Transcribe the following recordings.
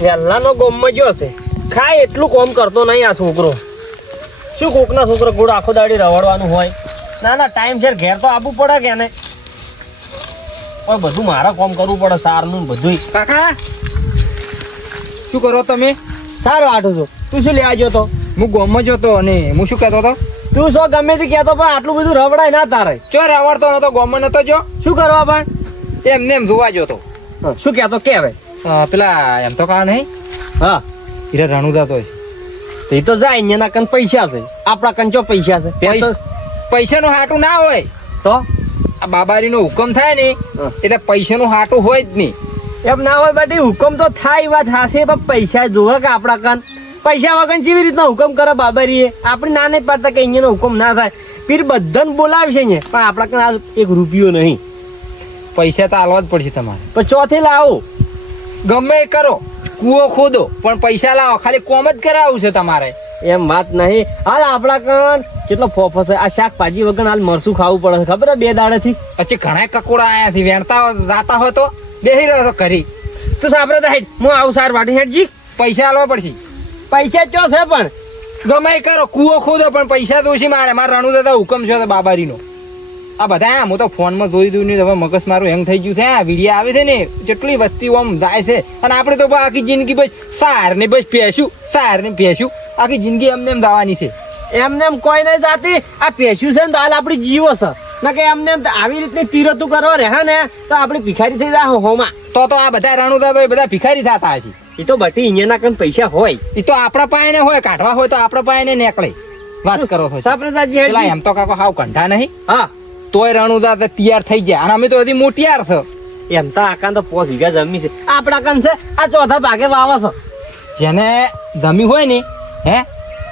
વહેલાનો ગોમમાં ગયો છે. ખાય એટલું કોમ કરતો નહીં આ છોકરો. શું કોકના છોકરો ગોળ આખો દાડી રવડવાનું હોય? ના ના, ટાઈમ છે ઘેર તો આવવું પડે કે ને. પણ બધું મારા કોમ કરવું પડે, સારનું બધું. કાકા શું કરો તમે? સારું આઠું છું. તું શું લેવા ગયો તો? હું ગોમમાં જતો અને હું શું કહેતો હતો? તું શું ગમે તે કહેતો, પણ આટલું બધું રવડાય ના તારે. ચો રવડતો નતો, ગોમમાં નતો જો. શું કરવા પણ? એમને એમ જોવા જતો. શું કહેતો કે હવે? પેલા એમ તો કા નહીં, હા હીરા રાણુદા તો એ તો જાય એના કન પૈસા છે, આપણા કન ચો પૈસા છે? પૈસાનું હાટું ના હોય તો આ બાબારીનો હુકમ થાય ને એટલે પૈસાનું હાટું હોય જ નહીં. એમ ના હોય બાટી, હુકમ તો થાય વાત હાશે, પણ પૈસા જોવે કે આપણા કન? પૈસા વગર કેવી રીતના હુકમ કરે બાબારીએ? આપણે ના નહીં પાડતા કે અહીંયાનો હુકમ ના થાય. પીર બધાને બોલાવશે ને, પણ આપણા કન આ એક રૂપિયો નહીં. પૈસા તો આલવા જ પડશે તમારે. પણ ચોથી લાવો, ગમે એ કરો, કૂવો ખોદો, પણ પૈસા લાવો. ખાલી કોમ જ કરાવવું છે તમારે. એમ વાત નહીં. હાલ આપણા કન કેટલો ફોફો છે. આ શાકભાજી વગર હાલ મરસું ખાવું પડે છે, ખબર? 2 દાડેથી પછી ઘણા કકોડા આયાથી વેણતા જાતા હોય તો બેસી રહ્યો તો કરી. તું સાપરે તો હેડ, હું આવું સાર વાટી હેડજી. પૈસા આલવા પડશે. પૈસા ચો છે પણ? ગમે એ કરો, કૂવો ખોદો, પણ પૈસા તો ઓછી મારે. મારા રણુદાદા હુકમ છે બાબારીનો. આ બધા હું તો ફોનમાં જોઈ દઉં ને હવે મગજ મારું હેંગ થઈ ગયું છે. આ વિડીયો આવે છે ને, જેટલી વસ્તી આમ જાય છે, અને આપણે તો આખી જિંદગી બસ સાર ને બસ પેશું, સાર ને પેશું, આખી જિંદગી એમને એમ દાવાની છે. એમને એમ કોઈ નહીં જાતી. આ પેશું છે ને તો હાલ આપણી જીવો છે, ના કે એમને એમ આવી રીતની તીરતું કરવા રહે ને તો આપણે ભિખારી થઈ જાય હોમાં. તો આ બધા રણુદા તો એ બધા ભિખારી થતા હશે. એ તો બટી અહીંયાના કન પૈસા હોય, એ તો આપણા પાસે ને હોય, કાઢવા હોય તો આપણા પાસે ને નીકળે. વાત કરો છો સાપ્રદાજી પેલા એમ તો કાકો હાવ કંઠા નહીં. હા, તોય રણુદા તૈયાર થઈ ગયા, અને અમે તો હજી મોટિયાર છો. એમ તો આકાન તો 5 વીઘા જમી છે આપણા કન છે. આ ચોથા ભાગે વાવા છે. જેને જમી હોય ને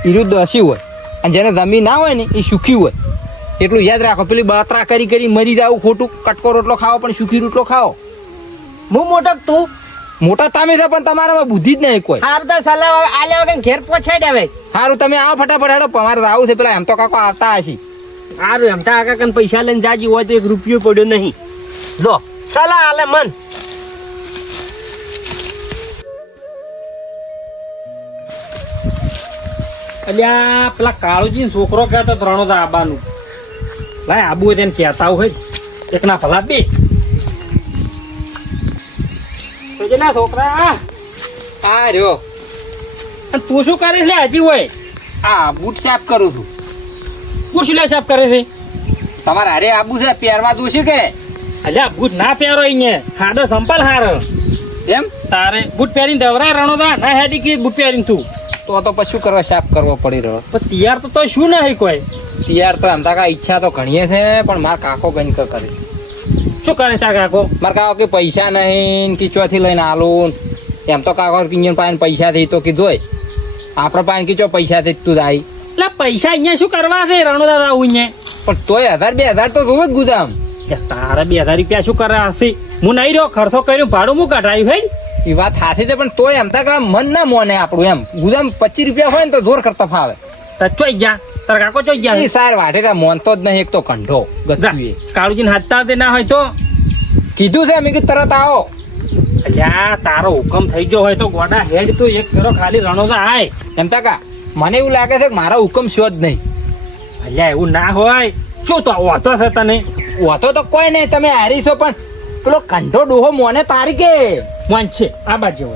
ઈરું દસી હોય, અને જેને જમી ના હોય ને એ સુખી હોય. એટલું યાદ રાખો. પેલી બળતરા કરી મરી જાવ ખોટું. કટકો રોટલો ખાઓ પણ સુખી રોટલો ખાઓ. હું મોટો તું મોટા તમે છો, પણ તમારામાં બુદ્ધિ જ નહીં કોઈ. હાર તો સલાહ આલ્યા વગર ઘેર પહોંચાઈ દેવે. સારું તમે આવો ફટાફટ હેડો, અમારે આવું છે. પેલા એમ તો કાકો આવતા હશે. સારું, એમ તો આકા કન પૈસા લઈને જાજી હોય તો 1 રૂપિયો પડ્યો નહીં. લો સલાહ આલે મન. અલ્યા પેલા કાળુજી છોકરો કહેતો રણોદા આબાનું. લાય આબુ હોય તેને કહેતા હોય એકના ભલા બે. ના છોકરા આ રહ્યો. અને તું શું કરે છે હજી હોય? આ બૂટ સાફ કરું છું. તું શું લે સાફ કરે છે? તમારે હારે આબુ છે, પહેરવા દઉં છે કે? અલ્યા બૂટ ના પહેરો અહીંયા, હાડો સંપલ હારો. એમ તારે બૂટ પહેરીને દવરાય રણોદા ના હેડી કે બૂટ પહેરીને તું તો પછી કરવા સાફ કરવો પડી રહ્યો. પણ તૈયાર તો શું નહીં કોઈ. તૈયાર તો એમ તા ઈચ્છા તો ઘણીએ છે, પણ મારા કાકો ગણક કરે. શું કરે તાર કાકો? મારા કાકો કે પૈસા નહીં, કિચવાથી લઈને આલું. એમ તો કાકો કિંજન પાસે પૈસા થઈ તો કીધું આપડે પાસે કીચો પૈસા થઈ તું જાય. એટલે પૈસા અહીંયા શું કરવા છે રણોદા આવું અહીંયા? પણ તોય 1000-2000 તો જોવે જ ગુદામ. તારા 2000 રૂપિયા શું કરે હશે? હું નહીં રહ્યો, ખર્ચો કર્યો, ભાડું હું કઢાયું હોય. એ વાત સાચી છે, પણ તોય એમ તા મન ના મોને આપણું. એમ ગુદામ 25 રૂપિયા હોય ને તો જોર કરતા ફાવે. ચોઈ જા તાર કાકો ચોઈ ગયા. એ સાર વાટેરા મોનતો જ નહીં. એક તો કંઢો ગતું કાળુજીને હાથતા તે ના હોય તો કીધું છે મેં કે તરત આવો. અલ્યા તારો હુકમ થઈ ગયો હોય તો ગોડા હેડ તો એક કરો ખાલી રણોદા આય. એમ તા મને એવું લાગે છે કે મારો હુકમ છો જ નહીં. અલ્યા એવું ના હોય. શું તો ઓતો છે તને? ઓતો તો કોઈ નહીં, તમે હારી છો, પણ પેલો કંઢો ડોહો મોને તારી કે મોન છે આ બાજુ.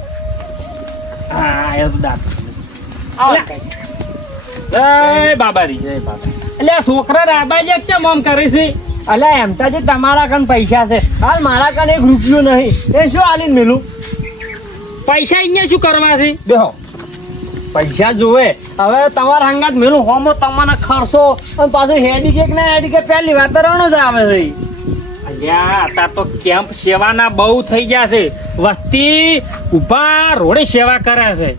હા એ દાંત. એ બાબારી જય બાબા. અલ્યા છોકરા રાબાજી કેમ આમ કરે છે? અલ્યા એમ તો જે તમારા કન પૈસા છે, હાલ મારા કન 1 રૂપિયો નહીં. એ શું આલીને મેલું? પૈસા અહીંયા શું કરવા છે? બેહો. પૈસા જોવે. હવે તમારા હંગાત મેલું હોમો તમને ખર્ચો, અને પાછું હેડી કેક ના હેડી કે પહેલી વાર તો રણો જ આવે છે. અલ્યા અત્યારે તો કેમ્પ સેવાના બહુ થઈ ગયા છે. વસ્તી ઉભા રોડે સેવા કરે છે.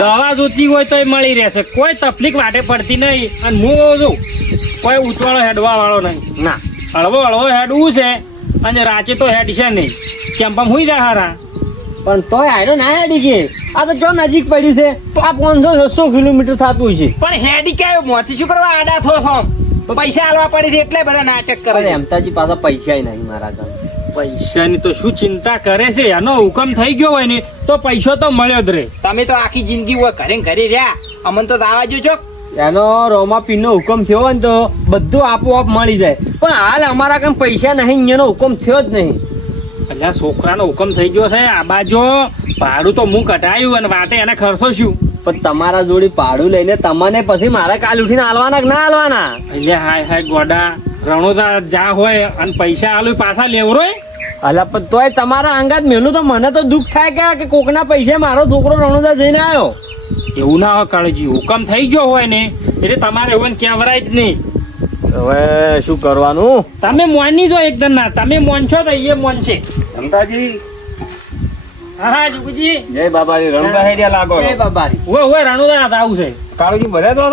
દવા જોતી હોય તો મળી રહેશે, કોઈ તકલીફ વાટે પડતી નહીં. અને હું જો કોઈ ઉતવાળો હેડવા વાળો નહીં. ના, હળવો હેડવું છે, અને રાચે તો હેડ છે નહીં. કેમ્પમાં હુઈ જાય હારા. પણ તોય આયરો ના હેડી કે. આ તો જો નજીક પડ્યું છે, આ 500-600 કિલોમીટર થતું છે. પણ હેડી ક્યાં મોથી શું કરવા આડા થો પૈસા આલવા પડી છે એટલે બધા નાટક કરે. એમતાજી પાછા પૈસા નહીં મારા ઘર. પૈસાની તો શું ચિંતા કરે છે, એનો હુકમ થઈ ગયો હોય ને તો પૈસો તો મળ્યો જ રે. તમે તો આખી જિંદગી હોય ઘરે ને ઘરે રહ્યા, અમન તો દાવા જો છો. એનો રોમાપીરનો હુકમ થયો હોય ને તો બધું આપોઆપ મળી જાય, પણ હાલ અમારા કામ પૈસા નહીં, એનો હુકમ થયો જ નહીં. એટલે છોકરાનો હુકમ થઈ ગયો છે. આ બાજુ ભાડું તો હું કઢાયું અને વાટે એને ખર્ચો શું. પણ તમારા જોડી ભાડું લઈને તમને પછી મારે કાલ ઉઠીને હાલવાના કે ના હાલવાના? એટલે હાય હાય ગોડા રણોદા જા હોય અને પૈસા આલુ પાછા લેવરોય. અલા પણ તોય તમારા અંગાત મેલું તો મને તો દુઃખ થાય કે કોકના પૈસે મારો છોકરો રણોદા જઈને આવ્યો. એવું ના હોય કાળજી, હુકમ થઈ ગયો હોય ને એટલે તમારે એવું કહેવરાય જ નહીં. હવે શું કરવાનું? તમે મોની જો એકદમ ના, તમે મોન છો તો એ મોન છે. રમતાજી, હા હા જુગુજી, જય બાબાજી. રણોદા હેડ્યા લાગો. જય બાબાજી. ઓય રણોદા આવું છે. કાળુજી બધે તો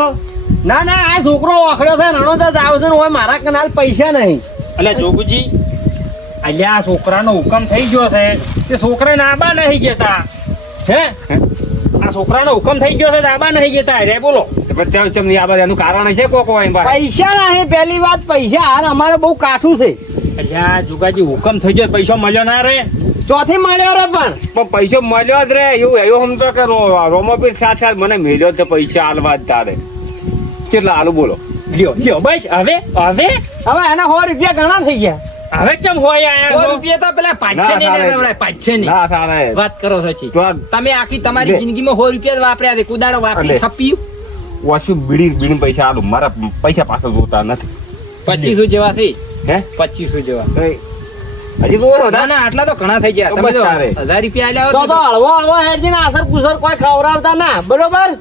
ના ના, આ છોકરો વાખડ્યો છે, રણોદા જ આવશે ને હોય મારા કનાલ પૈસા નહીં. એટલે જોગુજી, અલ્યા આ છોકરાનો હુકમ થઈ ગયો છે, તે છોકરાને આબા નહીં જતા હે. આ છોકરાનો હુકમ થઈ ગયો છે, આબા નહીં જતા રે. બોલો એનું કારણ છે કોક હોય પૈસા નહીં. પહેલી વાત પૈસા હાલ અમારે બહુ કાઠું છે. અલ્યા જુગાજી, હુકમ થઈ ગયો, પૈસો મળ્યો ના રે. ચોથી મળ્યો રે, પણ પૈસો મળ્યો જ રે. એવું સમજો કે રોમોપીર સાથે મને મેળ્યો તો પૈસા હાલવા જ તારે કેટલા હાલું બોલો. લ્યો લ્યો બસ. હવે હવે હવે એના 100 રૂપિયા ઘણા થઈ ગયા. હવે ચમ હોય આયા 100 છો? રૂપિયા તો પેલા પાંચસો ની ના, લેતા વળાય, પાંચસો ની ના તારે વાત કરો સચી. તો આ તમે આખી તમારી જિંદગીમાં 100 રૂપિયા જ વાપર્યા છે, કુદાડો વાપરી અને- થપ્યું. ઓછું બીડી પૈસા હાલું, મારા પૈસા પાછળ જોતા નથી. 2500 જેવા થઈ, હે 2500 જેવા. હજી તો ઓળો ના ના, આટલા તો ઘણા થઈ ગયા. તમે તો તારે. 1000 રૂપિયા આલ્યા તો હોત તો ને હળવો હળવો હેડજીને આસર કુસર કોઈ ખવડાવતા ના, બરોબર?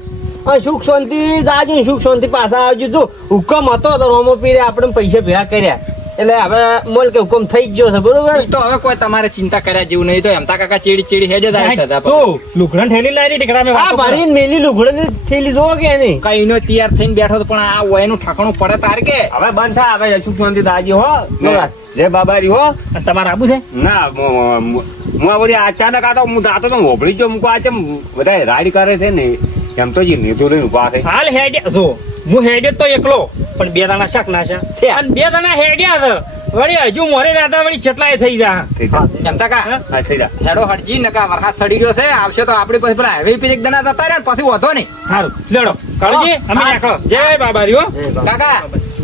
અને સુખ શાંતિ જાજો, સુખ શાંતિ પાછા આવજો. જો હુકમ હતો તો રોમો પીરે આપણે પૈસા ભેગા કર્યા, એટલે હવે મોલ કે હુકમ થઈ જ ગયો છે, બરોબર? ઈ તો હવે કોઈ તમારે ચિંતા કર્યા જેવું નહીં. તો એમતા કાકા ચેડી ચેડી હેડે જ આવી હતા. તું લુગડાં ઠેલી લારી ટીકડા મેં આ વાતો કરો. ભરીને મેલી લુગડે થેલી જોવો કે નહીં? કઈ નો તૈયાર થઈને બેઠો તો પણ આ વયનું ઠાકણું પડે તાર કે. હવે બંધ થા. હવે સુખ શાંતિ દાજી હો બરાબર. જય બાબારી હો. અને તમારે આબુ છે? ના હું આ વળી અચાનક આતો હું દાતો તો હોભળી જો મૂકો આ ચમ બધા રાડ કરે છે ને એમ તો જે નીધું લઈને ઉભા છે. હાલ હેડ્યા જો, હું હેડ્યો તો એકલો, પણ બે દાણા શાક નાશા થયા. અને બે દાણા હેડ્યા છે. વળી હજુ મોરે રાતા વળી ચટલાય થઈ જા. થઈ જા. એમતા કા હા, થઈ જા. હેડો હટજી નકા વરસાદ સડી રહ્યો છે, આવશે તો આપડે પછી પેલા હાઈવે પર એક દણા જતા રહ્યા ને પછી વધો નહીં. સારું લેડો કાળજી, અમે નીકળો. જય બાબારી હો. કાકા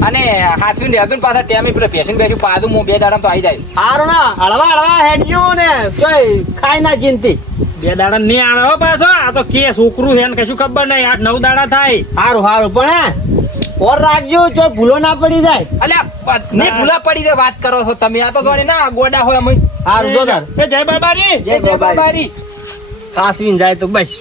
અને હાથવીને રહેતું ને પાછા ટેમી પેલા ભેંસને બેસ્યું પાદું હું 2 દાડામાં તો આવી જાય. હારું ના, હળવા હળવા હેડજો ને ચોય ખાય ના ચિંતી. બે દાડા ને આવો હો પાછો. આ તો કે છોકરું છે ને કશું ખબર નહીં. 8-9 દાડા થાય. હારું હારું, પણ હે ઓર રાખજો, જો ભૂલો ના પડી જાય. અલ્યા ને ભૂલા પડી દે વાત કરો છો તમે. આ તો જોડે ના ગોડા હોય અમે. હારું જો તાર. એ જય બાબારી. જય બાબારી. હાસવીને જાય તો બસ.